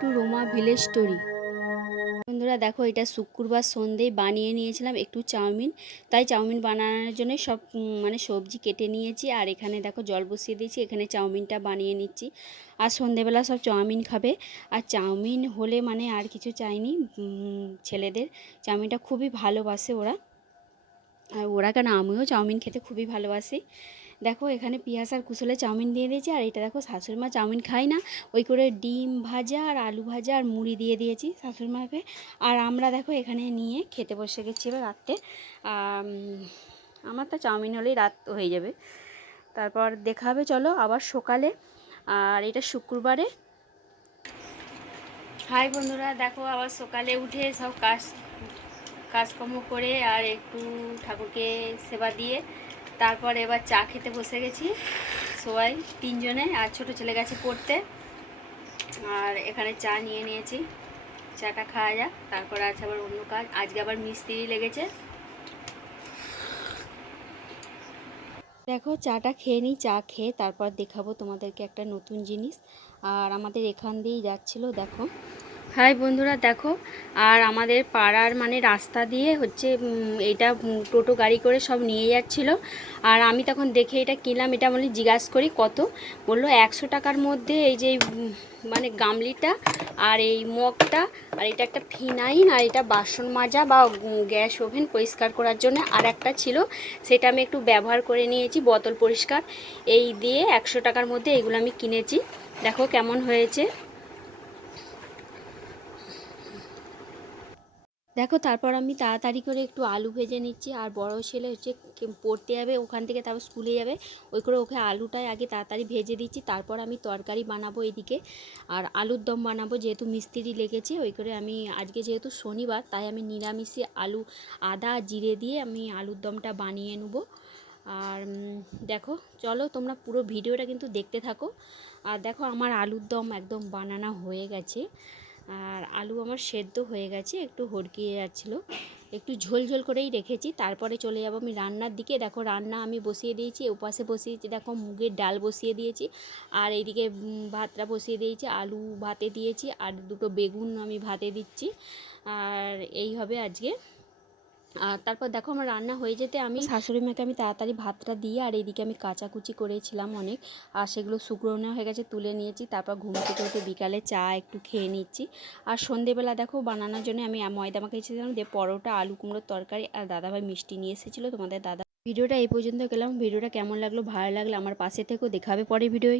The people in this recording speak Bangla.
Two Ruma village story. বন্ধুরা দেখো, এটা শুক্রবার সন্ধেয় বানিয়ে নিয়েছিলাম একটু চাউমিন। তাই চাউমিন বানানোর জন্য সব মানে সবজি কেটে নিয়েছি, আর এখানে দেখো জল বসিয়ে দিয়েছি, এখানে চাউমিনটা বানিয়ে নিচ্ছি। আর সন্ধেবেলা সব চাউমিন খাবে। আর চাউমিন হলে মানে আর কিছু চাইনি ছেলেদের। চাউমিনটা খুবই ভালোবাসে ওরা। আর ওরা কেন, আমিও চাউমিন খেতে খুবই ভালোবাসি। দেখো এখানে পেঁয়াজ আর কুচলে চাউমিন দিয়ে দিয়েছি, আর এটা দেখো শাশুড়ি মা চাউমিন খায় না। ওই করে ডিম ভাজা আর আলু ভাজা আর মুড়ি দিয়ে দিয়েছি শাশুড়ি মাকে। আর আমরা দেখো এখানে নিয়ে খেতে বসে গেছিল রাত্রে। আমার তো চাউমিন হলেই রাত হয়ে যাবে। তারপর দেখা হবে চলো আবার সকালে। আর এটা শুক্রবারে। হাই বন্ধুরা, দেখো আবার সকালে উঠে সব কাজ, কাজকর্ম করে আর একটু ঠাকুরকে সেবা দিয়ে তারপর এবার চা খেতে বসে গেছি। সবাই তিনজনে আর ছোট ছেলে গেছে পড়তে। আর এখানে চা নিয়ে নিয়েছি। চাটা খাওয়া যাক, তারপর আছে আবার অন্য কাজ। আজকে আবার মিস্ত্রি লেগেছে। দেখো, চাটা খেয়ে নিই, চা খেয়ে তারপর দেখাবো তোমাদেরকে একটা নতুন জিনিস। আর আমাদের এখান দিয়েই যাচ্ছিল, দেখো। হাই বন্ধুরা, দেখো, আর আমাদের পাড়ার মানে রাস্তা দিয়ে হচ্ছে এটা টোটো গাড়ি করে সব নিয়ে যাচ্ছিল। আর আমি তখন দেখে এটা কিনলাম, এটা বলি জিজ্ঞাসা করি কত? বলল একশো টাকার মধ্যে এই যে মানে গামলিটা আর এই মগটা, আর এটা একটা ফিনাইন আর এটা বাসন মাজা বা গ্যাস ওভেন পরিষ্কার করার জন্য আর একটা ছিল। সেটা আমি একটু ব্যবহার করে নিয়েছি, বোতল পরিষ্কার। এই দিয়ে একশো টাকার মধ্যে এগুলো আমি কিনেছি। দেখো কেমন হয়েছে। দেখো তারপর আমি তাড়াতাড়ি করে একটু আলু ভেজে নিচ্ছি, আর বড় ছেলে হচ্ছে পড়তে যাবে ওখান থেকে তারপর স্কুলে যাবে, ওই করে ওকে আলুটাই আগে তাড়াতাড়ি ভেজে দিচ্ছি, তারপর আমি তরকারি বানাবো এদিকে, আর আলুর দম বানাবো যেহেতু মিস্ত্রি লেগেছে, ওই করে আমি আজকে যেহেতু শনিবার তাই আমি নিরামিষে আলু আদা জিরে দিয়ে আমি আলুর দমটা বানিয়ে নেব, আর দেখো চলো তোমরা পুরো ভিডিওটা কিন্তু দেখতে থাকো, আর দেখো আমার আলুর দম একদম বানানো হয়ে গেছে আর আলু আমার সেদ্ধ হয়ে গেছে, একটু হড়কিয়ে যাচ্ছিল। একটু ঝোল ঝোল করেই রেখেছি, তারপরে চলে যাব আমি রান্নার দিকে। দেখো রান্না আমি বসিয়ে দিয়েছি ওপাশে বসিয়েছি, দেখো মুগের ডাল বসিয়ে দিয়েছি, আর এইদিকে ভাতটা বসিয়ে দিয়েছি, আলু ভাতে দিয়েছি, আর দুটো বেগুন আমি ভাতে দিচ্ছি। আর এই হবে আজকে আর তারপর দেখো আমার রান্না হয়ে যেতে আমি শাশুড়ি মাকে আমি তাড়াতাড়ি ভাতটা দিয়ে, আর এইদিকে আমি কাচাকুচি করেছিলাম অনেক, আর সেগুলো শুকনো হয়ে গেছে তুলে নিয়েছি, তারপর ঘুম থেকে উঠে বিকালে চা একটু খেয়ে নিচ্ছি। আর সন্ধেবেলা দেখো বানানোর জন্য আমি ময়দা মাখিয়েছিলাম দিয়ে পরোটা, আলু কুমড়োর তরকারি, আর দাদাভাই মিষ্টি নিয়ে এসেছিল, তোমাদের দাদা ভিডিওটা এই পর্যন্ত গেলাম, ভিডিওটা কেমন লাগল, ভালো লাগল আমার পাশে থেকেও দেখাবে পরে ভিডিও